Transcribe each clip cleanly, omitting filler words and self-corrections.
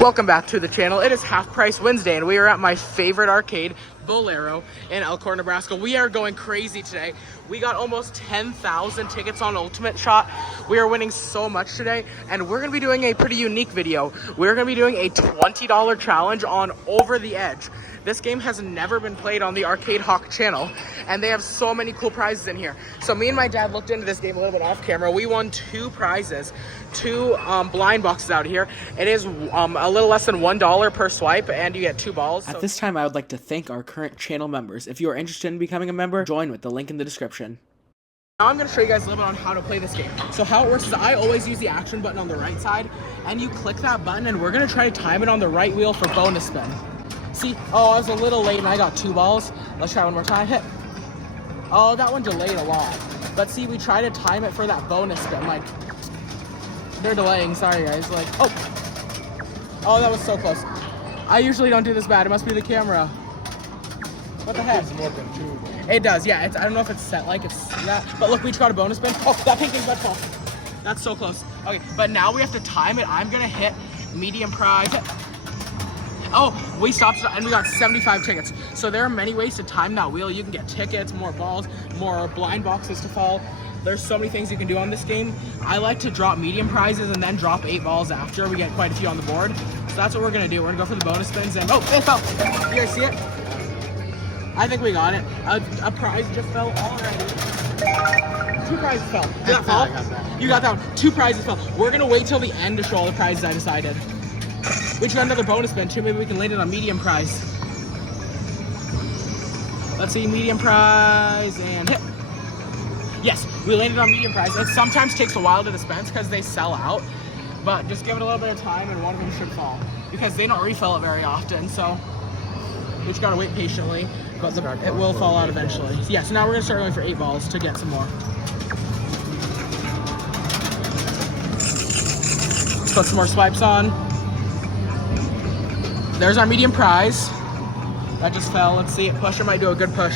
Welcome back to the channel. It is Half Price Wednesday and we are at my favorite arcade, Bolero, in Elkhorn, Nebraska. We are going crazy today. We got almost 10,000 tickets on Ultimate Shot. We are winning so much today and we're going to be doing a pretty unique video. We're going to be doing a $20 challenge on Over the Edge. This game has never been played on the Arcade Hawk channel and they have so many cool prizes in here. So me and my dad looked into this game a little bit off camera. We won two prizes, two blind boxes out here. It is a little less than $1 per swipe and you get two balls. At this time, I would like to thank our current channel members. If you are interested in becoming a member, join with the link in the description. Now I'm going to show you guys a little bit on how to play this game. So how it works is I always use the action button on the right side and you click that button and we're going to try to time it on the right wheel for bonus spin. See, oh, I was a little late and I got two balls. Let's try one more time. Hit. Oh, that one delayed a lot. But see, we try to time it for that bonus spin. Like, they're delaying. Sorry, guys. Like, oh, that was so close. I usually don't do this bad. It must be the camera. What the heck? More than two. It does, yeah. I don't know if it's set like it's that. But look, we just got a bonus spin. Oh, that pink thing's about to fall. That's so close. Okay, but now we have to time it. I'm going to hit medium prize. Oh, we stopped and we got 75 tickets. So there are many ways to time that wheel. You can get tickets, more balls, more blind boxes to fall. There's so many things you can do on this game. I like to drop medium prizes and then drop 8 balls after. We get quite a few on the board. So that's what we're gonna do. We're gonna go for the bonus spins and oh, it fell. You guys see it? I think we got it. A prize just fell already. 2 prizes fell. Did that fall? You got that one. 2 prizes fell. We're gonna wait till the end to show all the prizes I decided. We just got another bonus spin too. Maybe we can land it on medium prize. Let's see, medium prize and hit. Yes, we landed on medium prize. It sometimes takes a while to dispense because they sell out, but just give it a little bit of time and one of them should fall because they don't refill it very often. So we just gotta wait patiently, but it will fall out eventually. Yeah, so now we're gonna start going for 8 balls to get some more. Let's put some more swipes on. There's our medium prize. That just fell. Let's see it push. It might do a good push.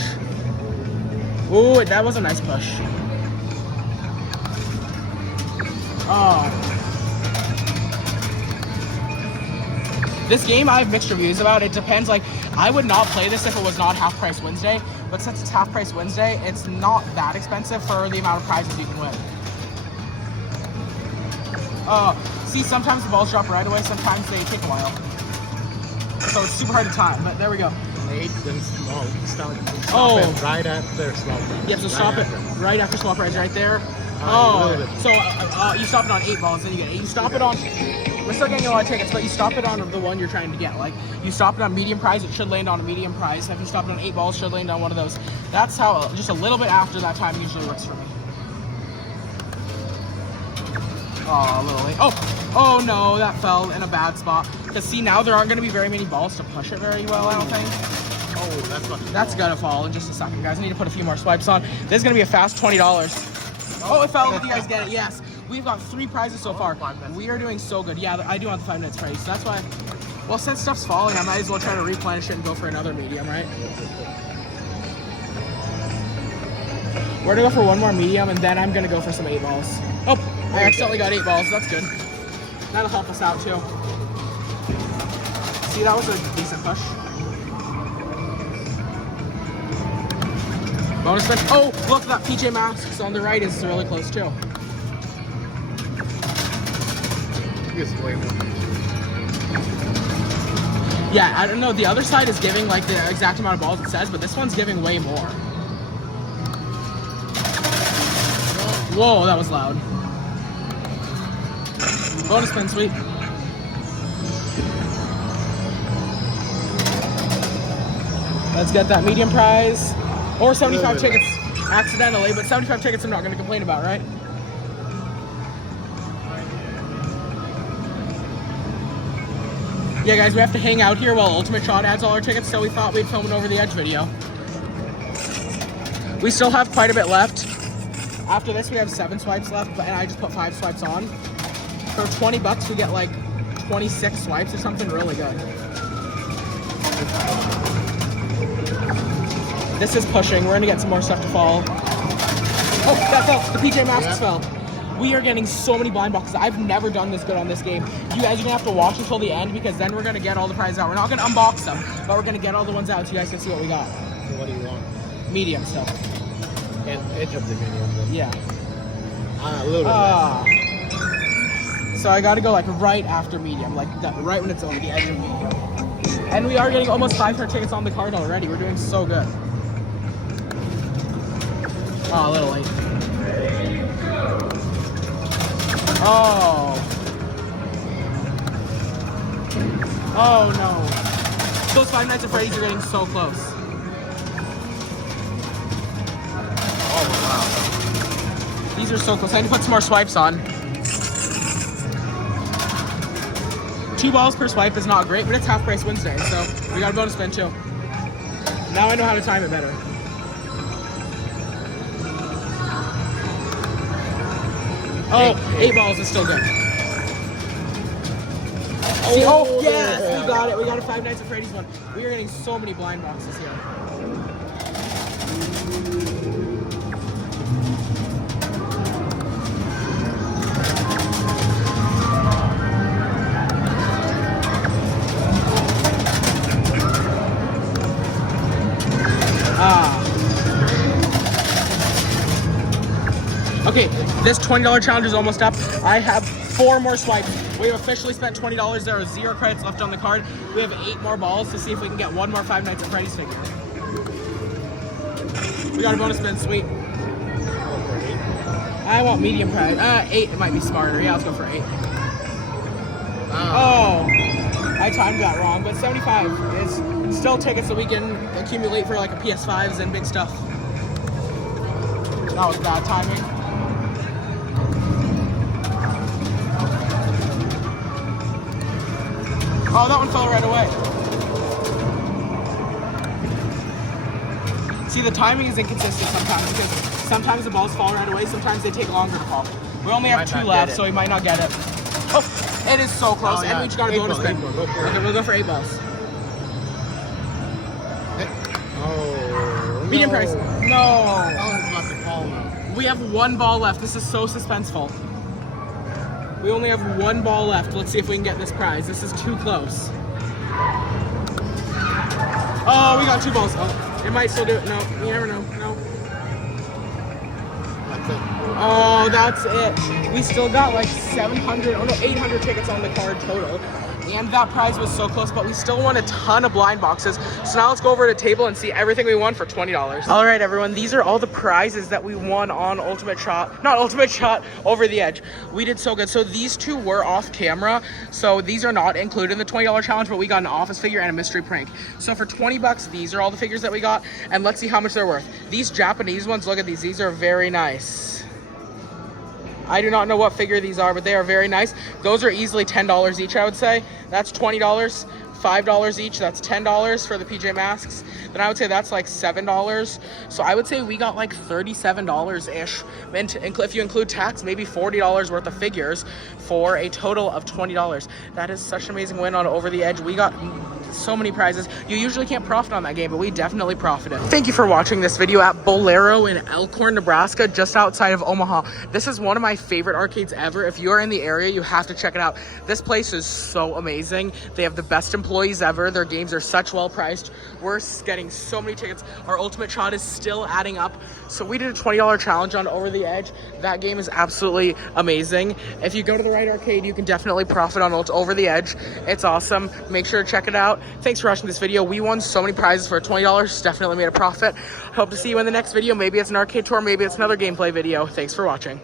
Ooh, that was a nice push. Oh. This game I have mixed reviews about. It depends. Like, I would not play this if it was not Half Price Wednesday. But since it's Half Price Wednesday, it's not that expensive for the amount of prizes you can win. See, sometimes the balls drop right away. Sometimes they take a while. So it's super hard to time, but there we go. Late, then slow. Stop Oh. it right after slow. Yep, so stop it right after small prize right there. So you stop it on 8 balls, then you get 8. You stop it on, we're still getting a lot of tickets, but you stop it on the one you're trying to get. Like, you stop it on medium prize, it should land on a medium prize. If you stop it on 8 balls, it should land on one of those. That's how, just a little bit after that time usually works for me. Oh, a little late. Oh no, that fell in a bad spot. Because see, now there aren't going to be very many balls to push it very well, I don't think. Oh, that's going to fall in just a second, guys. I need to put a few more swipes on. This is going to be a fast $20. Oh, it fell. Did you guys get it? Yes. We've got 3 prizes so far. We are doing so good. Yeah, I do want the 5 minutes prize. That's why, well, since stuff's falling, I might as well try to replenish it and go for another medium, right? We're going to go for one more medium, and then I'm going to go for some 8 balls. Oh, I accidentally got 8 balls. That's good. That'll help us out, too. See, that was a decent push. Bonus spin. Oh, look, that PJ Masks on the right is really close, too. It's way more. Yeah, I don't know. The other side is giving, like, the exact amount of balls it says, but this one's giving way more. Whoa, that was loud. Bonus spin, sweet. Let's get that medium prize. Or 75 tickets accidentally, but 75 tickets I'm not going to complain about, right? Yeah, guys, we have to hang out here while Ultimate Shot adds all our tickets, so we thought we'd film an Over the Edge video. We still have quite a bit left. After this, we have 7 swipes left, and I just put 5 swipes on. For 20 bucks, we get like 26 swipes or something really good. This is pushing. We're gonna get some more stuff to fall. Oh, that fell. The PJ Masks fell. We are getting so many blind boxes. I've never done this good on this game. You guys are gonna have to watch until the end because then we're gonna get all the prizes out. We're not gonna unbox them, but we're gonna get all the ones out so you guys can see what we got. So what do you want? Medium still. And edge of the medium. Then. Yeah. A little bit less. So I gotta go like right after medium, like that, right when it's on the edge of medium. And we are getting almost 500 tickets on the card already. We're doing so good. Oh, a little late. Oh. Oh no. Those Five Nights at Freddy's are getting so close. Oh wow. These are so close. I need to put some more swipes on. 2 balls per swipe is not great, but it's half price Wednesday, so we got a bonus spin too. Now I know how to time it better. Oh, 8 balls is still good. Oh yes, we got it. We got a Five Nights at Freddy's one. We are getting so many blind boxes here. Okay, this $20 challenge is almost up. I have 4 more swipes. We have officially spent $20. There are 0 credits left on the card. We have 8 more balls to see if we can get 1 more Five Nights at Freddy's figure. We got a bonus spin, sweet. I want medium price. 8 it might be smarter. Yeah, let's go for 8. Oh, I timed that wrong, but 75 is still tickets that we can accumulate for like a PS5s and big stuff. That was bad timing. Oh, that one fell right away. See, the timing is inconsistent sometimes because sometimes the balls fall right away, sometimes they take longer to fall. We only have 2 left, so we might not get it. Oh, it is so close, and we each got a bonus spin. Okay, we'll go for 8 balls. Oh, medium price. No. Oh, it's about to fall now. We have 1 ball left. This is so suspenseful. We only have 1 ball left. Let's see if we can get this prize. This is too close. Oh, we got 2 balls. Oh, it might still do it. No, you never know. No. That's it. Oh, that's it. We still got like 700, oh no, 800 tickets on the card total. And that prize was so close, but we still won a ton of blind boxes. So now let's go over to the table and see everything we won for $20. All right, everyone, these are all the prizes that we won on Ultimate Shot, not Ultimate Shot, Over the Edge. We did so good. So these 2 were off camera. So these are not included in the $20 challenge, but we got an office figure and a mystery prank. So for 20 bucks, these are all the figures that we got. And let's see how much they're worth. These Japanese ones, look at these. These are very nice. I do not know what figure these are, but they are very nice. Those are easily $10 each, I would say. That's $20, $5 each. That's $10 for the PJ Masks. Then I would say that's like $7. So I would say we got like $37-ish. And if you include tax, maybe $40 worth of figures for a total of $20. That is such an amazing win on Over the Edge. We got so many prizes. You usually can't profit on that game, but we definitely profited. Thank you for watching this video at Bolero in Elkhorn, Nebraska, just outside of Omaha. This is one of my favorite arcades ever. If you are in the area, you have to check it out. This place is so amazing. They have the best employees ever. Their games are such well priced. We're getting so many tickets. Our Ultimate Shot is still adding up. So we did a $20 challenge on Over the Edge. That game is absolutely amazing. If you go to the right arcade, you can definitely profit on Over the Edge. It's awesome. Make sure to check it out. Thanks for watching this video. We won so many prizes for $20. Definitely made a profit. Hope to see you in the next video. Maybe it's an arcade tour. Maybe it's another gameplay video. Thanks for watching.